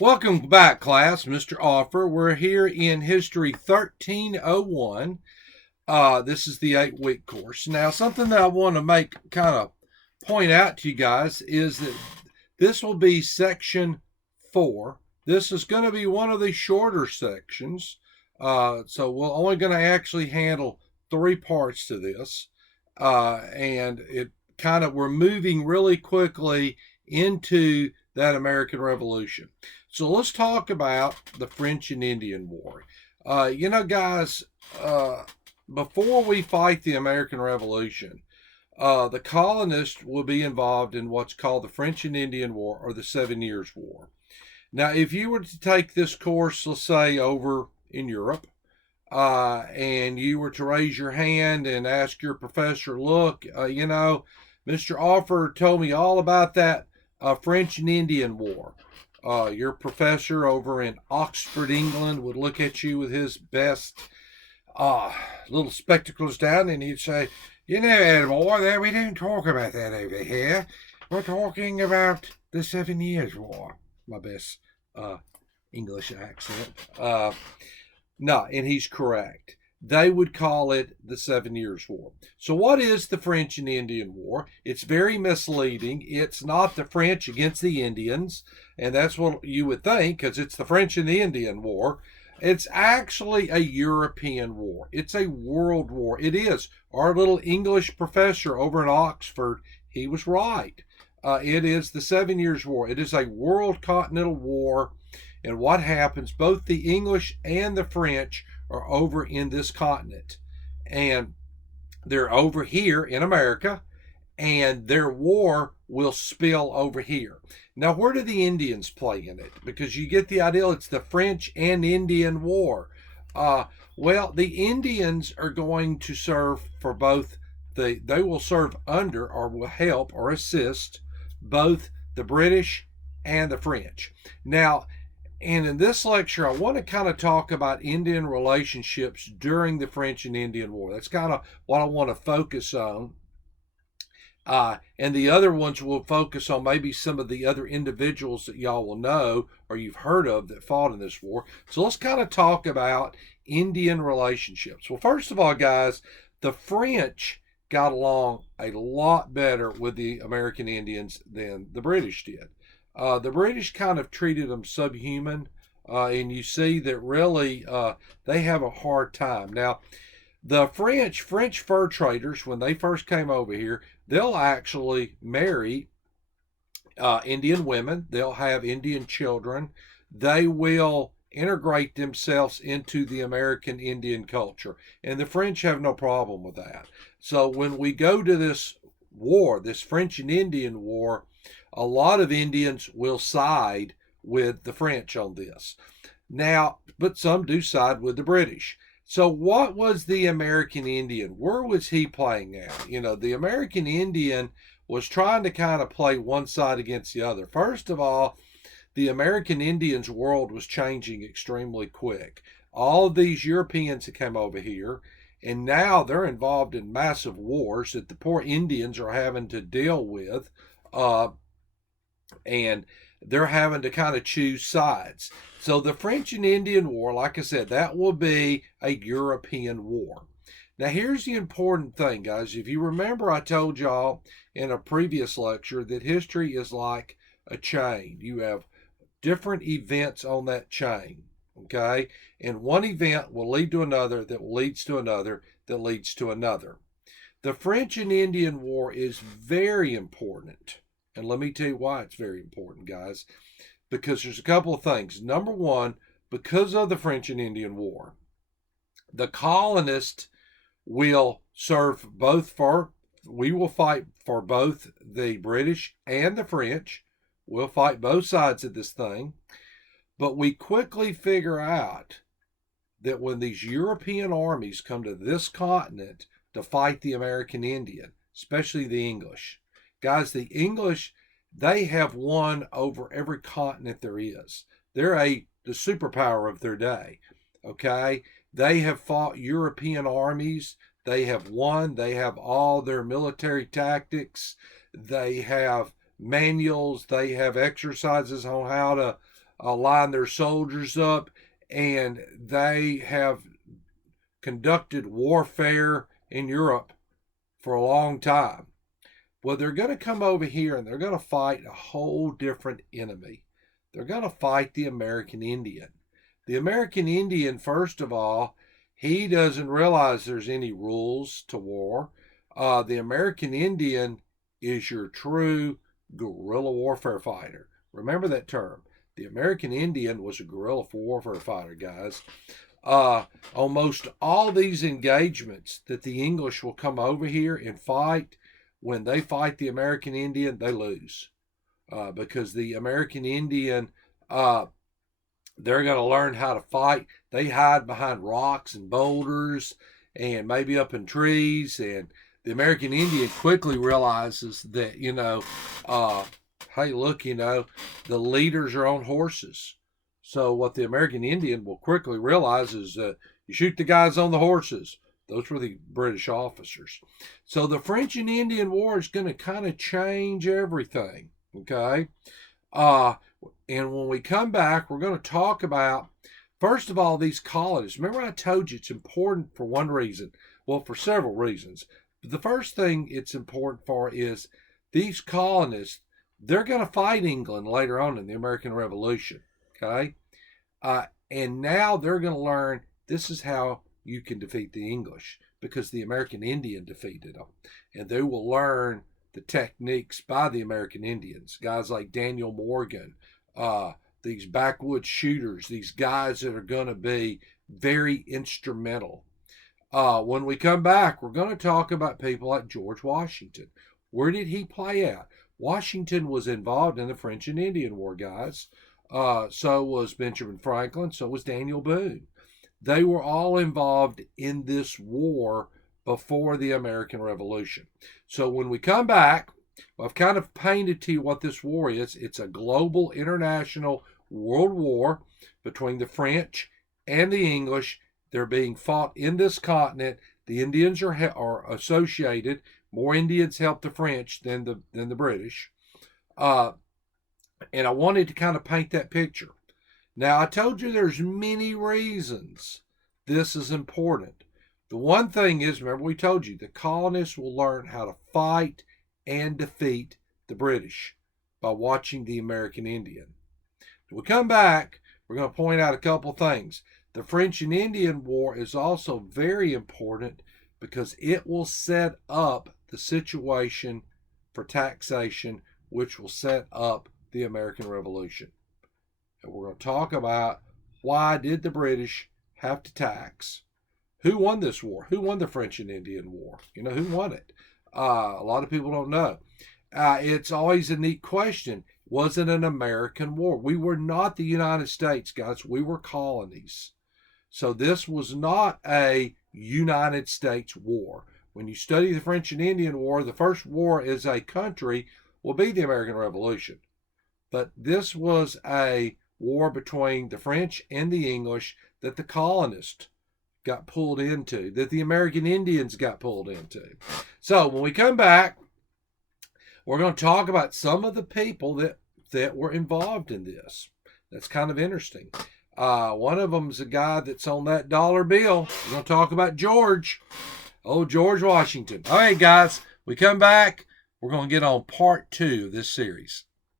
Welcome back, class. Mr. Offer. We're here in History 1301. This is the 8-week course. Now, something that I want to point out to you guys is that this will be section 4. This is going to be one of the shorter sections. So we're only going to actually handle 3 parts to this. And we're moving really quickly into that American Revolution. So let's talk about the French and Indian War. Guys, before we fight the American Revolution, the colonists will be involved in what's called the French and Indian War, or the 7 Years' War. Now, if you were to take this course, let's say, over in Europe, and you were to raise your hand and ask your professor, look, Mr. Offer told me all about that French and Indian War. Your professor over in Oxford, England, would look at you with his best little spectacles down, and he'd say, boy, we don't talk about that over here. We're talking about the 7 Years' War. My best English accent. No, and he's correct. They would call it the 7 Years' War. So what is the French and Indian War? It's very misleading. It's not the French against the Indians, and that's what you would think, because it's the French and the Indian War. It's actually a European war. It's a world war. It is. Our little English professor over in Oxford, he was right. It is the 7 Years' War. It is a world continental war, and what happens, both the English and the French are over in this continent, and they're over here in America, and their war will spill over here. Now, where do the Indians play in it? Because you get the idea, it's the French and Indian War. Well, the Indians are going to serve for both. They will serve under, or will help or assist, both the British and the French. Now, and in this lecture, I want to kind of talk about Indian relationships during the French and Indian War. That's kind of what I want to focus on. And the other ones will focus on maybe some of the other individuals that y'all will know or you've heard of that fought in this war. So let's kind of talk about Indian relationships. Well, first of all, guys, the French got along a lot better with the American Indians than the British did. The British kind of treated them subhuman, and you see that really they have a hard time. Now, the French fur traders, when they first came over here, they'll actually marry Indian women. They'll have Indian children. They will integrate themselves into the American Indian culture, and the French have no problem with that. So when we go to this war, this French and Indian War, a lot of Indians will side with the French on this. Now, but some do side with the British. So what was the American Indian? Where was he playing now? The American Indian was trying to kind of play one side against the other. First of all, the American Indians' world was changing extremely quick. All of these Europeans that came over here, and now they're involved in massive wars that the poor Indians are having to deal with. And they're having to kind of choose sides. So the French and Indian War, like I said, that will be a European war. Now, here's the important thing, guys. If you remember, I told y'all in a previous lecture that history is like a chain. You have different events on that chain, okay? And one event will lead to another, that leads to another, that leads to another. The French and Indian War is very important. And let me tell you why it's very important, guys. Because there's a couple of things. Number one, because of the French and Indian War, the colonists will serve we will fight for both the British and the French. We'll fight both sides of this thing. But we quickly figure out that when these European armies come to this continent to fight the American Indian, especially the English, guys, the English, they have won over every continent there is. They're the superpower of their day, okay? They have fought European armies. They have won. They have all their military tactics. They have manuals. They have exercises on how to line their soldiers up, and they have conducted warfare in Europe for a long time. Well, they're going to come over here and they're going to fight a whole different enemy. They're going to fight the American Indian. The American Indian, first of all, he doesn't realize there's any rules to war. The American Indian is your true guerrilla warfare fighter. Remember that term. The American Indian was a guerrilla warfare fighter, guys. Almost all these engagements that the English will come over here and fight, when they fight the American Indian, they lose. Because the American Indian, they're going to learn how to fight. They hide behind rocks and boulders and maybe up in trees. And the American Indian quickly realizes that, hey, look, the leaders are on horses. So what the American Indian will quickly realize is that you shoot the guys on the horses. Those were the British officers. So the French and Indian War is going to kind of change everything, okay? And when we come back, we're going to talk about, first of all, these colonies. Remember I told you it's important for one reason. Well, for several reasons. But the first thing it's important for is these colonists, they're going to fight England later on in the American Revolution, okay? And now they're going to learn this is how you can defeat the English, because the American Indian defeated them. And they will learn the techniques by the American Indians, guys like Daniel Morgan, these backwoods shooters, these guys that are going to be very instrumental. When we come back, we're going to talk about people like George Washington. Where did he play out? Washington was involved in the French and Indian War, guys. So was Benjamin Franklin. So was Daniel Boone. They were all involved in this war before the American Revolution. So when we come back, I've kind of painted to you what this war is. It's a global, international world war between the French and the English. They're being fought in this continent. The Indians are associated. More Indians help the French than the British. And I wanted to kind of paint that picture. Now, I told you there's many reasons this is important. The one thing is, remember we told you, the colonists will learn how to fight and defeat the British by watching the American Indian. When we come back, we're going to point out a couple things. The French and Indian War is also very important because it will set up the situation for taxation, which will set up the American Revolution. And we're going to talk about why did the British have to tax? Who won this war? Who won the French and Indian War? Who won it? A lot of people don't know. It's always a neat question. Was it an American war? We were not the United States, guys. We were colonies. So this was not a United States war. When you study the French and Indian War, the first war as a country will be the American Revolution. But this was a war between the French and the English that the colonists got pulled into, that the American Indians got pulled into. So when we come back, we're going to talk about some of the people that were involved in this. That's kind of interesting. One of them is a guy that's on that dollar bill. We're going to talk about George Washington. All right, guys, we come back. We're going to get on part 2 of this series.